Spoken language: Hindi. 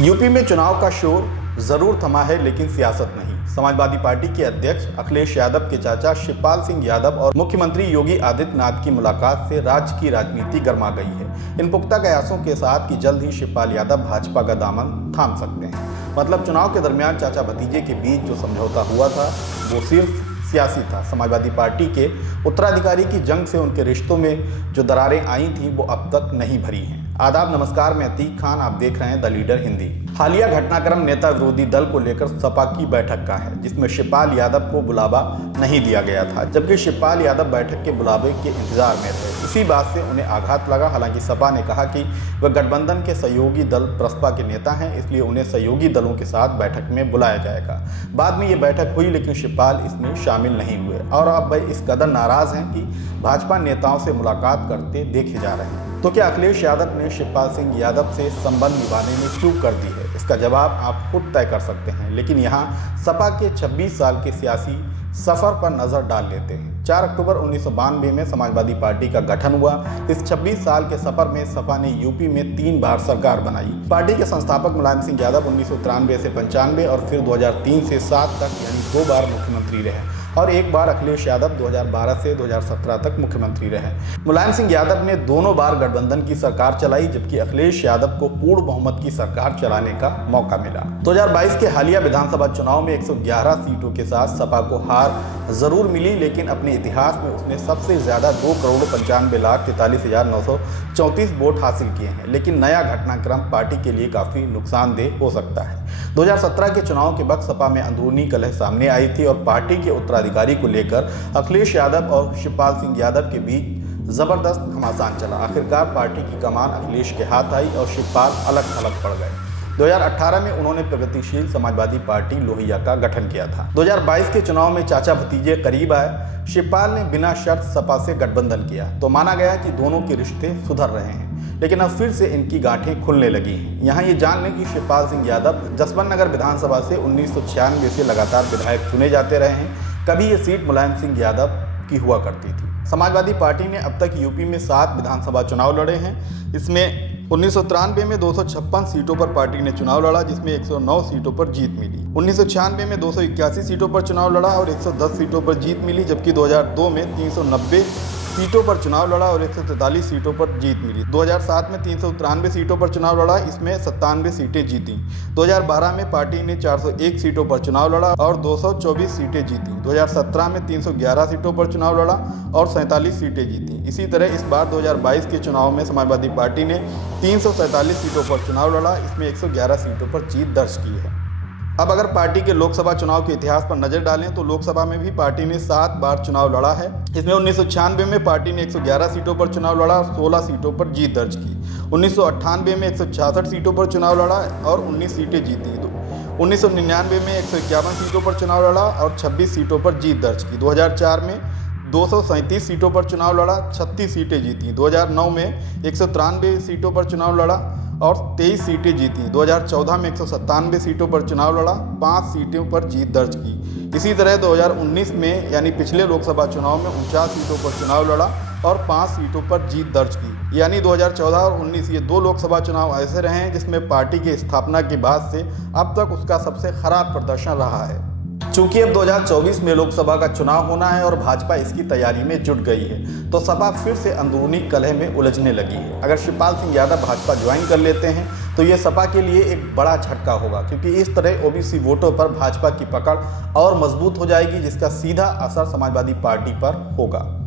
यूपी में चुनाव का शोर जरूर थमा है, लेकिन सियासत नहीं। समाजवादी पार्टी के अध्यक्ष अखिलेश यादव के चाचा शिवपाल सिंह यादव और मुख्यमंत्री योगी आदित्यनाथ की मुलाकात से राज्य की राजनीति गर्मा गई है। इन पुख्ता कयासों के साथ कि जल्द ही शिवपाल यादव भाजपा का दामन थाम सकते हैं। मतलब चुनाव के दरमियान चाचा भतीजे के बीच जो समझौता हुआ था वो सिर्फ सियासी था। समाजवादी पार्टी के उत्तराधिकारी की जंग से उनके रिश्तों में जो दरारें आई थीं वो अब तक नहीं भरी हैं। आदाब, नमस्कार, मैं अतीक खान, आप देख रहे हैं द लीडर हिंदी। हालिया घटनाक्रम नेता विरोधी दल को लेकर सपा की बैठक का है, जिसमें शिवपाल यादव को बुलावा नहीं दिया गया था, जबकि शिवपाल यादव बैठक के बुलावे के इंतजार में रहे। इसी बात से उन्हें आघात लगा। हालांकि सपा ने कहा कि वह गठबंधन के सहयोगी दल प्रसपा के नेता हैं, इसलिए उन्हें सहयोगी दलों के साथ बैठक में बुलाया जाएगा। बाद में ये बैठक हुई, लेकिन शिवपाल इसमें शामिल नहीं हुए और अब वह इस कदर नाराज हैं कि भाजपा नेताओं से मुलाकात करते देखे जा रहे हैं। तो क्या अखिलेश यादव ने शिवपाल सिंह यादव से संबंध निभाने में चूक कर दी है? इसका जवाब आप खुद तय कर सकते हैं। लेकिन यहाँ सपा के 26 साल के सियासी सफर पर नजर डाल लेते हैं। 4 अक्टूबर 1992 में समाजवादी पार्टी का गठन हुआ। इस 26 साल के सफर में सपा ने यूपी में 3 बार सरकार बनाई। पार्टी के संस्थापक मुलायम सिंह यादव 1993 से 95 और फिर 2003 से 7 तक यानी 2 बार मुख्यमंत्री रहे और 1 बार अखिलेश यादव 2012 से 2017 तक मुख्यमंत्री रहे। मुलायम सिंह यादव ने दोनों बार गठबंधन की सरकार चलाई, जबकि अखिलेश यादव को पूर्ण बहुमत की सरकार चलाने का मौका मिला। 2022 के हालिया विधानसभा चुनाव में 111 सीटों के साथ सपा को हार जरूर मिली, लेकिन अपने इतिहास में उसने सबसे ज्यादा 2,95,43,934 वोट हासिल किए हैं। लेकिन नया घटनाक्रम पार्टी के लिए काफी नुकसानदेह हो सकता है। 2017 के चुनाव के वक्त सपा में अंदरूनी कलह सामने आई थी और पार्टी के उत्तराधिकारी को लेकर अखिलेश यादव और शिवपाल सिंह यादव के बीच जबरदस्त घमासान चला। आखिरकार पार्टी की कमान अखिलेश के हाथ आई और शिवपाल अलग थलग पड़ गए। 2018 में उन्होंने प्रगतिशील समाजवादी पार्टी लोहिया का गठन किया था। 2022 के चुनाव में चाचा भतीजे करीब आए। शिवपाल ने बिना शर्त सपा से गठबंधन किया तो माना गया कि दोनों के रिश्ते सुधर रहे हैं, लेकिन अब फिर से इनकी गांठें खुलने लगी हैं। यहाँ ये जान लें कि शिवपाल सिंह यादव जसवंत नगर विधानसभा से 1996 से लगातार विधायक चुने जाते रहे हैं। कभी ये सीट मुलायम सिंह यादव की हुआ करती थी। समाजवादी पार्टी ने अब तक यूपी में 7 विधानसभा चुनाव लड़े हैं। इसमें 1993 में 256 सीटों पर पार्टी ने चुनाव लड़ा, जिसमें 109 सीटों पर जीत मिली। 1996 में 281 सीटों पर चुनाव लड़ा और 110 सीटों पर जीत मिली, जबकि 2002 में 390 सीटों पर चुनाव लड़ा और 143 सीटों पर जीत मिली। 2007 में 393 सीटों पर चुनाव लड़ा, इसमें 97 सीटें जीती। 2012 में पार्टी ने 401 सीटों पर चुनाव लड़ा और 224 सीटें जीती। 2017 में 311 सीटों पर चुनाव लड़ा और 47 सीटें जीती। इसी तरह इस बार 2022 के चुनाव में समाजवादी पार्टी ने 347 सीटों पर चुनाव लड़ा, इसमें 111 सीटों पर जीत दर्ज की है। अब अगर पार्टी के लोकसभा चुनाव के इतिहास पर नजर डालें तो लोकसभा में भी पार्टी ने 7 बार चुनाव लड़ा है। इसमें 1996 में पार्टी ने 111 सीटों पर चुनाव लड़ा और 16 सीटों पर जीत दर्ज की। 1998 में 166 सीटों पर चुनाव लड़ा और 19 सीटें जीती। 1999 में 151 सीटों पर चुनाव लड़ा और 26 सीटों पर जीत दर्ज की। 2004 में 237 सीटों पर चुनाव लड़ा, 36 सीटें जीती। 2009 में 193 सीटों पर चुनाव लड़ा और 23 सीटें जीती। 2014 में 197 सीटों पर चुनाव लड़ा, 5 सीटों पर जीत दर्ज की। इसी तरह 2019 में यानी पिछले लोकसभा चुनाव में 49 सीटों पर चुनाव लड़ा और 5 सीटों पर जीत दर्ज की। यानी 2014 और 19 ये 2 लोकसभा चुनाव ऐसे रहे हैं जिसमें पार्टी की स्थापना के बाद से अब तक उसका सबसे खराब प्रदर्शन रहा है। चूंकि अब 2024 में लोकसभा का चुनाव होना है और भाजपा इसकी तैयारी में जुट गई है, तो सपा फिर से अंदरूनी कलह में उलझने लगी है। अगर शिवपाल सिंह यादव भाजपा ज्वाइन कर लेते हैं तो ये सपा के लिए एक बड़ा झटका होगा, क्योंकि इस तरह ओबीसी वोटों पर भाजपा की पकड़ और मजबूत हो जाएगी, जिसका सीधा असर समाजवादी पार्टी पर होगा।